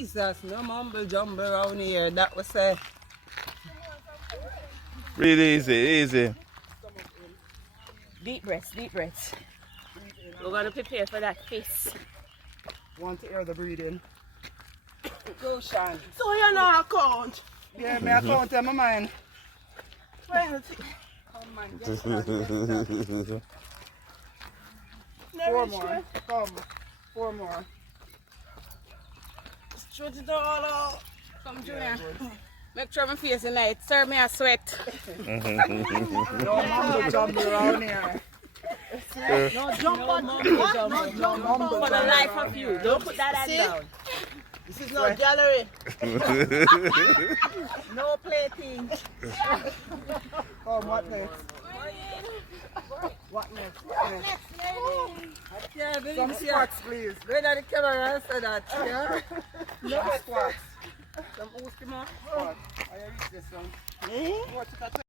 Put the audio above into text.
Jesus, no mumble jumble around here. That was a Really easy. Deep breaths, deep breaths. We're going to prepare for that kiss. want to hear the breathing. Go, Sean. So you know I count. Yeah, me I count in my mind. Well, Come on, get that. Four more. Come. 4 more. stretch it all out. Come, Junior. Make sure my face is nice. Serve me a sweat. No mumble jumble around here. No jump on. No jump on. For the life of you. Don't put that hand down. This is no gallery. No plaything. Come, what next? What next? What next? I can't believe Some it. squats, please. Where did the camera and say that? Yeah? Some squats. Some Eskimo. Squats. I reach this one. Hmm? What's that?